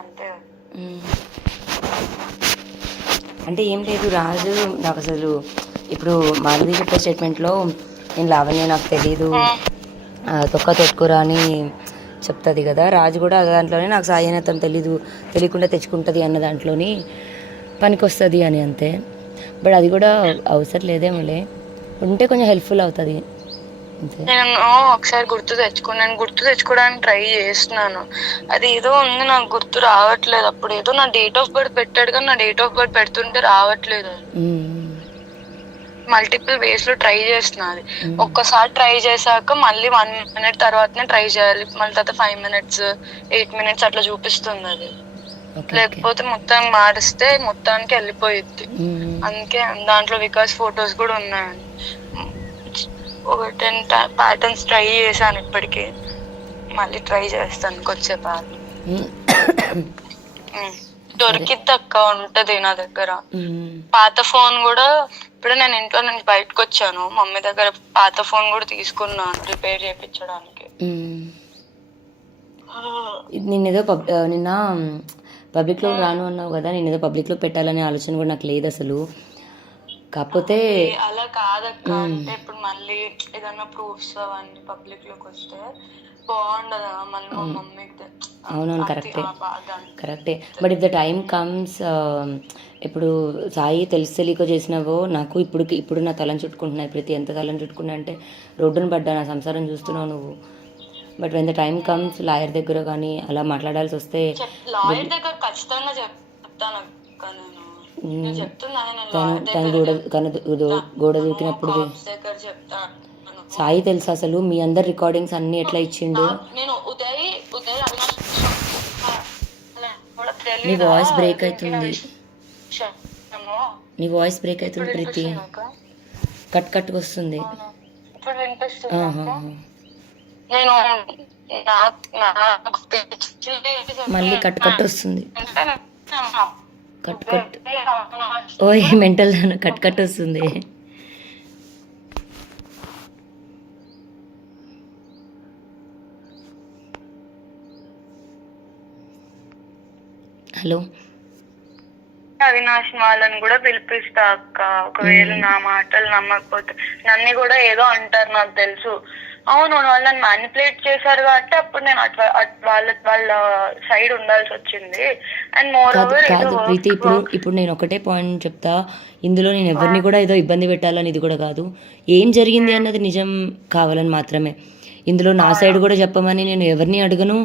అంతే. అంటే ఏం లేదు రాజు నాకు అసలు ఇప్పుడు మాధవి చెప్పే స్టేట్మెంట్లో నేను లావణ్య నాకు తెలీదు తొక్క తొట్టుకురా అని చెప్తుంది కదా, రాజు కూడా దాంట్లోనే నాకు సాయి అని అతను తెలియకుండా తెచ్చుకుంటుంది అన్న దాంట్లోని పనికి వస్తుంది అని అంతే. బట్ అది కూడా అవసరం లేదేమోలే, ఉంటే కొంచెం హెల్ప్ఫుల్ అవుతుంది అంతే. నేను ఒకసారి గుర్తు తెచ్చుకోవడానికి ట్రై చేస్తున్నాను. అది ఏదో ఉంది నాకు గుర్తు రావట్లేదు. అప్పుడు ఏదో నా డేట్ ఆఫ్ బర్త్ పెట్టాడు కానీ నా డేట్ ఆఫ్ బర్త్ పెడుతుంటే రావట్లేదు. మల్టిపుల్ వేస్ లో ట్రై చేస్తున్నది. ఒక్కసారి ట్రై చేశాక మళ్ళీ 1 minute తర్వాతనే ట్రై చేయాలి, మళ్ళీ తర్వాత 5 minutes 8 minutes అట్లా చూపిస్తుంది అది. లేకపోతే మొత్తం మారిస్తే మొత్తానికి వెళ్ళిపోయిద్ది. అందుకే దాంట్లో వికాస్ ఫొటోస్ కూడా ఉన్నాయండి. ఒక 10 ప్యాటర్న్స్ ట్రై చేశాను ఇప్పటికి, మళ్ళీ ట్రై చేస్తాను కొద్దిసేపు. దొరికిద్ది అక్క, ఉంటది నా దగ్గర. పాత ఫోన్ కూడా ఇప్పుడు నేను ఇంట్లో నుంచి బయటకు వచ్చాను, మమ్మీ దగ్గర పాత ఫోన్ కూడా తీసుకున్నాను రిపేర్ చేయించడానికి. నిన్న పబ్లిక్లో రాను అన్నావు కదా, నేను ఏదో పబ్లిక్లో పెట్టాలనే ఆలోచన కూడా నాకు లేదు అసలు. కాకపోతే అలా కాదక్క, అంటే ఇప్పుడు మళ్ళీ ఏదన్నా ప్రూఫ్స్ అవన్నీ పబ్లిక్ లోకి వస్తే బాగుండదా మళ్ళీ మా మమ్మీకి. అవునవును, కరెక్టే. But if the time comes, ఇప్పుడు సాయి తెలియక చేసినావో నాకు ఇప్పుడు నా తలని చుట్టుకుంటున్నాయి. ప్రతి ఎంత తలని చుట్టుకున్నా అంటే రోడ్డును పడ్డా, నా సంసారం చూస్తున్నావు నువ్వు. But when the time comes lawyer దగ్గర కానీ అలా మాట్లాడాల్సి వస్తే, లాయర్ దగ్గర ఖచ్చితంగా చెప్తాను. గోడ దూకినప్పుడు సాయి తెలుసు అసలు మీ అందరు రికార్డింగ్స్ అన్ని ఎట్లా ఇచ్చిండు. నీ వాయిస్ బ్రేక్ అవుతుంది ప్రీతి, కట్గా వస్తుంది. మళ్ళీ కట్ వస్తుంది. ఓయ్ మెంటల్ కట్ వస్తుంది. హలో, అవినాష్ వాళ్ళని కూడా పిలిపిస్తా అక్క, ఒకవేళ నా మాటలు నమ్మకపోతే. నన్ను కూడా ఏదో అంటారు నాకు తెలుసు. అవును, వాళ్ళని మ్యానిపులేట్ చేశారు కాబట్టి అప్పుడు నేను వాళ్ళ సైడ్ ఉండాల్సి వచ్చింది. అండ్ మోర్ ఓవర్ ప్రీతి, ఇప్పుడు నేను ఒకటే పాయింట్ చెప్తా, ఇందులో నేను ఎవరిని కూడా ఏదో ఇబ్బంది పెట్టాలని ఇది కూడా కాదు. ఏం జరిగింది అన్నది నిజం కావాలని మాత్రమే. ఇందులో నా సైడ్ కూడా చెప్పమని నేను ఎవరిని అడగను.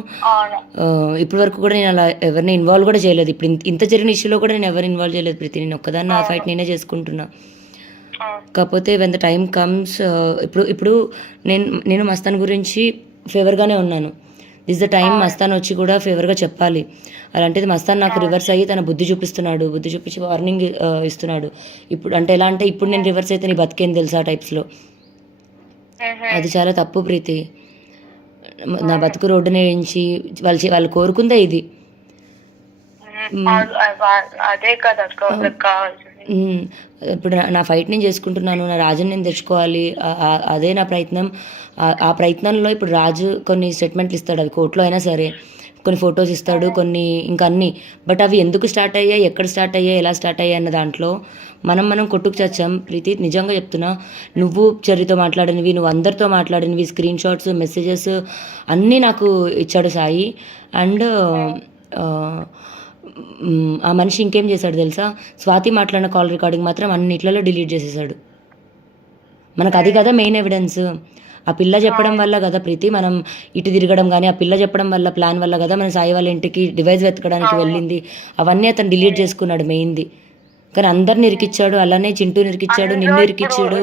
ఇప్పటి వరకు కూడా నేను అలా ఎవరిని ఇన్వాల్వ్ కూడా చేయలేదు. ఇప్పుడు ఇంత జరిగిన ఇష్యూలో కూడా నేను ఎవరిని ఇన్వాల్వ్ చేయలేదు ప్రీతి. నేను ఒక్కదాన్ని నా ఫైట్ నేనే చేసుకుంటున్నా. కాకపోతే వెన్ ద టైమ్ కమ్స్, ఇప్పుడు నేను మస్తాన్ గురించి ఫేవర్గానే ఉన్నాను. దిస్ ద టైం మస్తాన్ వచ్చి కూడా ఫేవర్గా చెప్పాలి. అలాంటిది మస్తాన్ నాకు రివర్స్ అయ్యి తన బుద్ధి చూపించి వార్నింగ్ ఇస్తున్నాడు. ఇప్పుడు అంటే ఎలా అంటే, ఇప్పుడు నేను రివర్స్ అయితే నీ బతికేం తెలుసా టైప్స్లో. అది చాలా తప్పు ప్రీతి. నా బతుకు రోడ్డు నేయించి వాళ్ళు కోరుకుందే ఇది. అదే కదా ఇప్పుడు నా ఫైట్ నేను చేసుకుంటున్నాను, నా రాజుని నేను తెచ్చుకోవాలి, అదే నా ప్రయత్నం. ఆ ప్రయత్నంలో ఇప్పుడు రాజు కొన్ని స్టేట్మెంట్లు ఇస్తాడు, అవి కోర్టులో అయినా సరే, కొన్ని ఫొటోస్ ఇస్తాడు, కొన్ని ఇంకా అన్నీ. బట్ అవి ఎందుకు స్టార్ట్ అయ్యాయి, ఎక్కడ స్టార్ట్ అయ్యాయి, ఎలా స్టార్ట్ అయ్యాయి అన్న దాంట్లో మనం కొట్టుకు చచ్చాం ప్రీతి. నిజంగా చెప్తున్నా, నువ్వు చెర్రితో మాట్లాడినవి, నువ్వు అందరితో మాట్లాడినవి, స్క్రీన్ షాట్స్, మెసేజెస్ అన్నీ నాకు ఇచ్చాడు సాయి. అండ్ ఆ మనిషి ఇంకేం చేశాడు తెలుసా, స్వాతి మాట్లాడిన కాల్ రికార్డింగ్ మాత్రం అన్నిట్లలో డిలీట్ చేసేసాడు. మనకు అది కదా మెయిన్ ఎవిడెన్స్. ఆ పిల్ల చెప్పడం వల్ల కదా ప్రీతి మనం ఇటు తిరగడం, కానీ ఆ పిల్ల చెప్పడం వల్ల, ప్లాన్ వల్ల కదా మన సాయి వాళ్ళ ఇంటికి డివైస్ వెతకడానికి వెళ్ళింది. అవన్నీ అతను డిలీట్ చేసుకున్నాడు మెయిన్ది. కానీ అందరిని ఇరికిచ్చాడు, అలానే చింటూ ఇరికిచ్చాడు, నిన్ను ఇరికిచ్చాడు.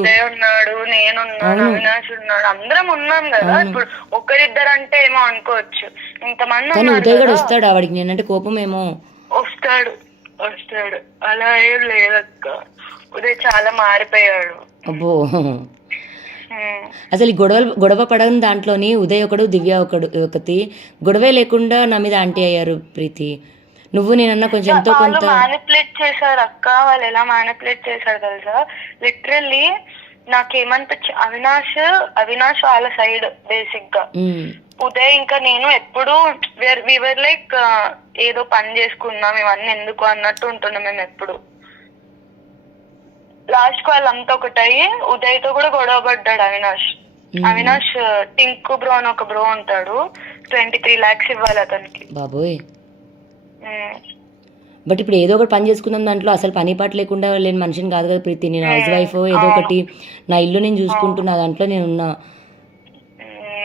కానీ ఉదయ్ కూడా వస్తాడు, ఆవిడికి నేనంటే కోపం ఏమో. వస్తాడు అలా ఏం లేదక్క, ఉదయ్ చాలా మారిపోయాడు. అబ్బో, అసలు ఈ గొడవ పడని దాంట్లోని ఉదయ్ ఒకడు, దివ్య ఒకటి గొడవే లేకుండా నా మీద ఆంటీ అయ్యారు ప్రీతి. నువ్వు నేనన్నా కొంచెం ఎంతో కొంత మ్యానిపులేట్ చేశారు అక్క. వాళ్ళు ఎలా మ్యానిపులేట్ చేశారు తెలుసా, లిటరల్లీ నాకేమనిపించి, అవినాష్ వాళ్ళ సైడ్ బేసిక్ గా. ఉదయ్ ఇంకా నేను ఎప్పుడు వీవర్ లైక్ ఏదో పని చేసుకున్నాం ఇవన్నీ ఎందుకు అన్నట్టు ఉంటున్నాం మేము ఎప్పుడు. లాస్ట్ కు వాళ్ళంతా ఒకటయ్యి ఉదయ్తో కూడా గొడవ పడ్డాడు అవినాష్. అవినాష్ టింకు బ్రో అని ఒక బ్రో ఉంటాడు, 23 lakhs ఇవ్వాలి అతనికి. బాబోయ్. బట్ ఇప్పుడు ఏదో ఒకటి పని చేసుకుందాం, దాంట్లో అసలు పని పాట లేకుండా లేని మనిషిని కాదు కదా ప్రీతి. నేను హౌస్ వైఫ్, ఏదో ఒకటి నా ఇల్లు నేను చూసుకుంటున్నా, దాంట్లో నేను ఉన్నా.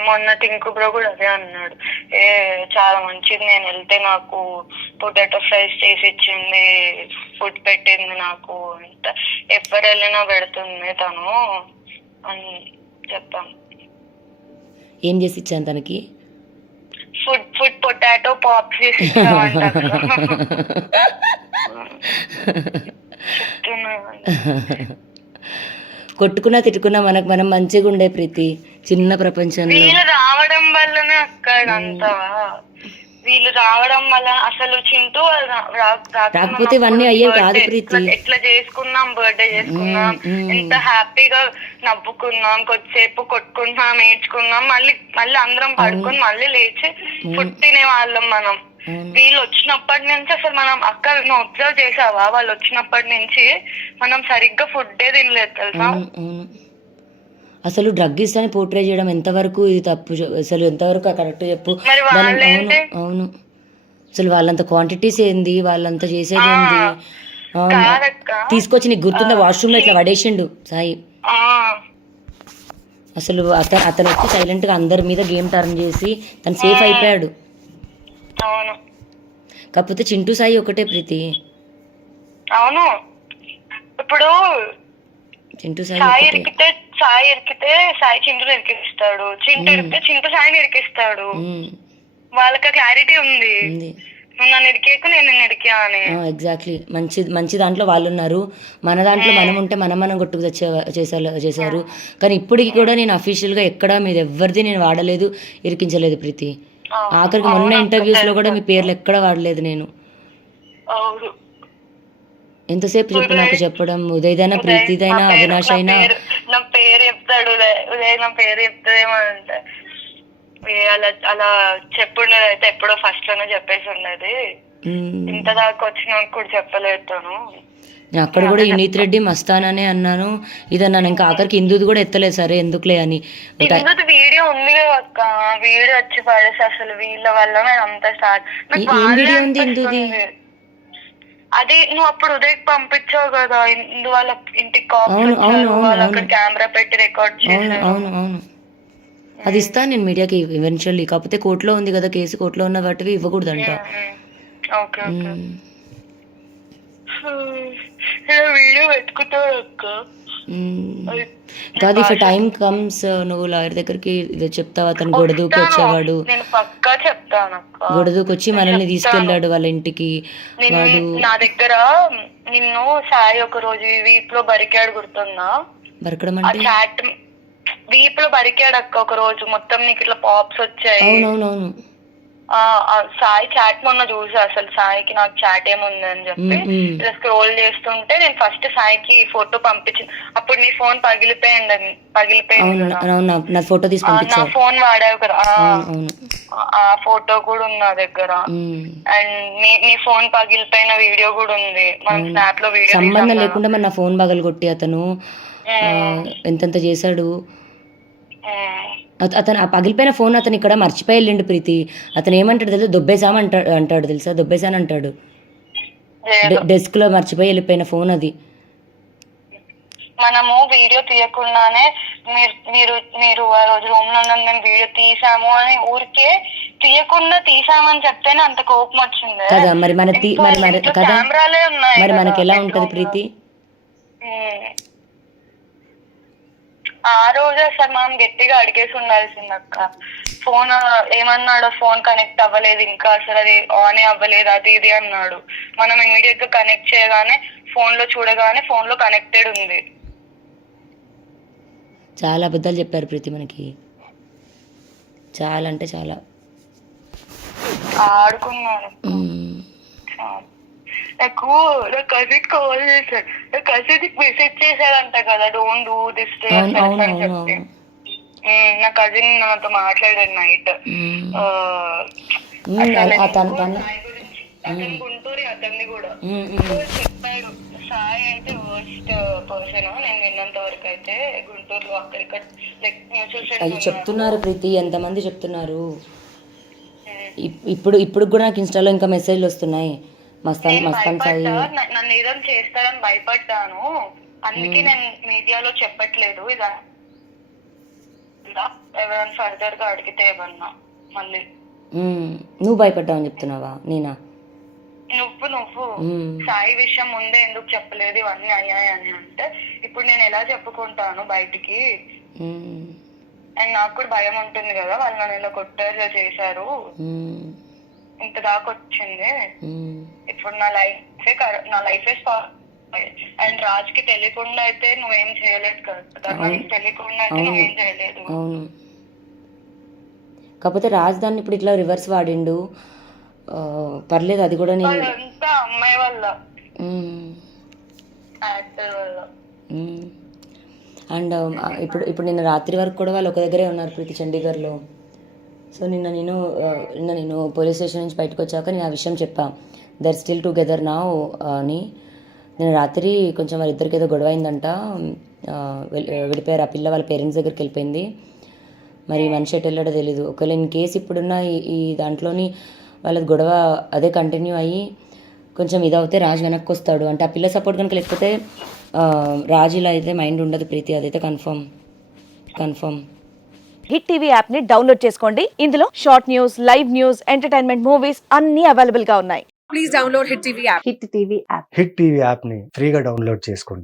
మొన్న టింకు బ్రో కూడా అదే అన్నాడు, చాలా మంచిది, నేను వెళ్తే నాకు పొటాటో ఫ్రైస్ చేసి ఇచ్చింది, ఫుడ్ పెట్టింది నాకు, అంత ఎవరు వెళ్ళినా పెడుతుంది తను అని చెప్పాను. ఏం చేసి ఇచ్చాను తనకి? ఫుడ్ పొటాటో పాప్స్ చేసి ఇచ్చామంట. కొట్టుకున్నా తిట్టుకున్నా మనకు మనం మంచిగా ఉండే ప్రీతి చిన్న ప్రపంచంలో. వీళ్ళు రావడం వల్లనే అక్కడంతా, వీళ్ళు రావడం వల్ల అసలు చింటూ రాకపోతే ఇవన్నీ అయ్యేవి కాదు ప్రీతి. ఎట్లా చేసుకున్నాం, బర్త్డే చేసుకున్నాం, ఎంత హ్యాపీగా నవ్వుకున్నాం, కొద్దిసేపు కొట్టుకున్నాం, ఏడ్చుకున్నాం, మళ్ళీ అందరం పడుకొని మళ్ళీ లేచి ఫుడ్ తినే వాళ్ళం మనం. వీళ్ళు వచ్చినప్పటి నుంచి అసలు మనం అక్క నువ్వు అబ్జర్వ్ చేసావా, వాళ్ళు వచ్చినప్పటి నుంచి మనం సరిగ్గా ఫుడ్డే తినలేదు తెలుసా. అసలు డ్రగ్గిస్ట్ అని పోర్ట్రే చేయడం ఎంతవరకు ఇది తప్పు, అసలు ఎంతవరకు కరెక్ట్ చెప్పు. అవును, అసలు వాళ్ళంత క్వాంటిటీస్ ఏంది, వాళ్ళంతా చేసేది ఏంది. తీసుకొచ్చి నీకు గుర్తుందా వాష్రూమ్ లో ఇట్లా పడేసిండు సాయి. అసలు అతను వచ్చి సైలెంట్ గా అందరి మీద గేమ్ టర్న్ చేసి తను సేఫ్ అయిపోయాడు. కాకపోతే చింటూ సాయి ఒకటే ప్రీతి. అవును, ఇప్పుడు చింటూ సాయి ఇరికితే సాయి చింటూ ఇరికిస్తాడు, చింటూ ఇరికితే చింటూ సాయిని ఇరికిస్తాడు. వాళ్ళకి క్లారిటీ ఉంది, నన్ను ఇరికేకు నేను ఇరికా అని. ఎగ్జాక్ట్లీ. మంచి దాంట్లో వాళ్ళు ఉన్నారు, మన దాంట్లో మనం ఉంటే మనం కొట్టుకు చేశారు. కానీ ఇప్పటికి కూడా నేను అఫీషియల్ గా ఎక్కడా మీరు ఎవరిది నేను వాడలేదు, ఇరికించలేదు ప్రీతి. ఆఖరికి మొన్న ఇంటర్వ్యూస్ లో కూడా మీ పేర్లు ఎక్కడ వాడలేదు నేను. ఎంతసేపు చెప్పు నాకు చెప్పడం, ఉదయ్దైనా ప్రీతిదైనా అవినాష్ అయినా. నా పేరు చెప్తాడు ఉదయ్, నా పేరు చెప్తాడేమో అంటే అలా చెప్పుండేది అయితే ఎప్పుడో ఫస్ట్ లోనే చెప్పేసి ఉండేది, ఇంత దాకా వచ్చిన కూడా చెప్పలేదు తను. నేను అక్కడ కూడా యునీత్ రెడ్డి మస్తాననే అన్నాను, ఇదన్నాను. ఇంకా ఆఖరికి ఇందుది కూడా ఎత్తలేదు, సరే ఎందుకులే అని. వీడియో ఉంది కదా అక్క, వీడియో వచ్చి పడేసి అసలు వీళ్ళ వల్ల అంత స్టార్ట్. ఏం వీడియో ఉంది ఇందుది? అది నువ్వు అప్పుడు ఉదయ్ పంపించావు కదా, ఇందు వాళ్ళ ఇంటికి కెమెరా పెట్టి రికార్డ్ చేశారు. అవును, అది ఇస్తాను నేను మీడియాకి ఈవెన్చువల్లీ. కాకపోతే కోర్టులో ఉంది కదా కేసు, కోర్టులో ఉన్న వాటివి ఇవ్వకూడదంట. వీడియో పెట్టుకుంటావు అక్క. కాదు, ఇఫ్ టైం కమ్స్ నువ్వు లాయర్ దగ్గరికి చెప్తావా? అతను గొడదూకి వచ్చేవాడు, గొడదూకి వచ్చి మనల్ని తీసుకెళ్ళాడు వాళ్ళ ఇంటికి. వాడు నా దగ్గర నిన్ను సాయి ఒక రోజు వీప్ లో బరికాడు, గుర్తుందా? బరకడం అంటే చాట్ వీప్ లో బరికాడు అక్క ఒక రోజు, మొత్తం నీకు ఇట్లా పాప్స్ వచ్చాయి. అవునవునవును. సాయి చాట్ మొన్న చూసా, అసలు సాయికి నాకు చాట్ ఏముంది అని చెప్పి ఇలా స్క్రోల్ చేస్తుంటే నేను ఫస్ట్ సాయికి ఫోటో పంపించింది. అప్పుడు నీ ఫోన్ పగిలిపోయింది నా ఫోటో తీసి నా ఫోన్ వాడావు కదా, ఆ ఫోటో కూడా ఉంది నా దగ్గర. అండ్ నీ ఫోన్ పగిలిపోయిన వీడియో కూడా ఉంది, మనం స్నాప్ లో వీడియో. సంబంధం లేకుండా మన నా ఫోన్ పగలగొట్టి అతను ఎంతెంత చేశాడు. అతను ఆ పగిలిపోయిన ఫోన్ అతను ఇక్కడ మర్చిపోయి వెళ్ళిండు ప్రీతి. అతను ఏమంటాడు తెలుసా, అంటాడు తెలుసా, దొబ్బేసాని అంటాడు. డెస్క్ లో మర్చిపోయి వెళ్ళిపోయిన ఫోన్ అది. మనము వీడియో తీయకుండానే మీరు ఆ రోజు రూమ్ లో ఉన్నది మేము వీడియో తీసాము అని ఊరికే తీయకుండా తీసామని చెప్తేనే అంత కోపం వచ్చింది కదా. మరి కెమెరాలే ఉన్నాయి, మరి మనకి ఎలా ఉంటది ప్రీతి? ఆ రోజు అసలు మనం గట్టిగా అడిగేసి ఉండాల్సింది అక్క. ఫోన్ ఏమన్నాడు, ఫోన్ కనెక్ట్ అవ్వలేదు ఇంకా, అసలు అది ఆన్ అవ్వలేదు, అది ఇది అన్నాడు. మనం ఇమీడియట్ గా కనెక్ట్ చేయగానే ఫోన్ లో చూడగానే ఫోన్ లో కనెక్టెడ్ ఉంది. చాలా అబద్ధాలు చెప్పారు ప్రీతి మనకి, చాలా అంటే చాలా ఆడుకున్నాను. నాకు నా కజిన్ కాల్ చేశాడు, నా కజిన్ మెసేజ్ చేశాడంట కదా, డోంట్ డూ దిస్ అని చెప్పి. నా కజిన్ నాతో మాట్లాడాడు నైట్. అతను గుంటూరు, అతన్ని కూడా సో చెప్పారు. సాయి అయితే వర్స్ట్ పర్సన్ నేను విన్నంత వరకు అయితే గుంటూరులో అక్కడిక్కడ లైక్ మ్యూచువల్ అది ఫ్రెండ్స్ చెప్తున్నారు ప్రీతి, ఎంతమంది చెప్తున్నారు. ఇప్పుడు కూడా నాకు ఇన్స్టాలో ఇంకా మెసేజ్లు వస్తున్నాయి. మస్తాన్ మస్తాన్ సాయి నన్ను ఏదైనా చేస్తాడని భయపడ్డాను, అందుకే నేను మీడియాలో చెప్పట్లేదు. ఇలా ఎవరైనా ఫర్దర్ గా అడిగితే ఏమన్నా మళ్ళీ నువ్వు భయపడ్డావని చెప్తున్నావా? నేనా? నువ్వు సాయి విషయం ముందే ఎందుకు చెప్పలేదు ఇవన్నీ అయ్యాయని అంటే ఇప్పుడు నేను ఎలా చెప్పుకుంటాను బయటికి? అండ్ నాకు కూడా భయం ఉంటుంది కదా, వాళ్ళు నన్ను ఇలా కొట్టారు చేశారు, ఇంత దాకా వచ్చింది. ఇప్పుడు నా లైఫే అండ్ రాజ్ కి తెలియకుండా అయితే నువ్వేం చేయలేదు కదా, నాకు తెలియకుండా అయితే నువ్వేం చేయలేదు. అవును, కాకపోతే రాజ్ దాన్ని ఇప్పుడు ఇట్లా రివర్స్ వాడిండు, పర్లేదు. అది కూడా నేను అంతా అమ్మాయి వల్ల, యాక్టర్ వల్ల. అండ్ ఇప్పుడు నిన్న రాత్రి వరకు కూడా వాళ్ళు ఒక దగ్గరే ఉన్నారు ప్రీతి, చండీగఢ్లో. సో నిన్న నేను పోలీస్ స్టేషన్ నుంచి బయటకు వచ్చాక నేను ఆ విషయం చెప్పా, దర్ స్టిల్ టుగెదర్ నా అని. నేను రాత్రి కొంచెం వాళ్ళిద్దరికి ఏదో గొడవ అయిందంట, విడిపోయారు. ఆ పిల్ల వాళ్ళ పేరెంట్స్ దగ్గరికి వెళ్ళిపోయింది. మరి మనిషి ఎటు వెళ్ళాడో తెలీదు. ఒకవేళ ఇన్ కేసు ఇప్పుడున్న ఈ దాంట్లోని వాళ్ళది గొడవ అదే కంటిన్యూ అయ్యి కొంచెం ఇదవుతే రాజు వెనక్కి వస్తాడు అంటే, ఆ పిల్ల సపోర్ట్ కనుక లేకపోతే రాజు ఇలా అయితే మైండ్ ఉండదు ప్రీతి, అదైతే కన్ఫర్మ్. హిట్ టీవీ యాప్ ని డౌన్లోడ్ చేసుకోండి. ఇందులో short news, live news, entertainment movies అన్ని అవైలబుల్ గా ఉన్నాయి. Please download hit TV app. Hit TV యాప్ని ఫ్రీగా డౌన్లోడ్ చేసుకోండి.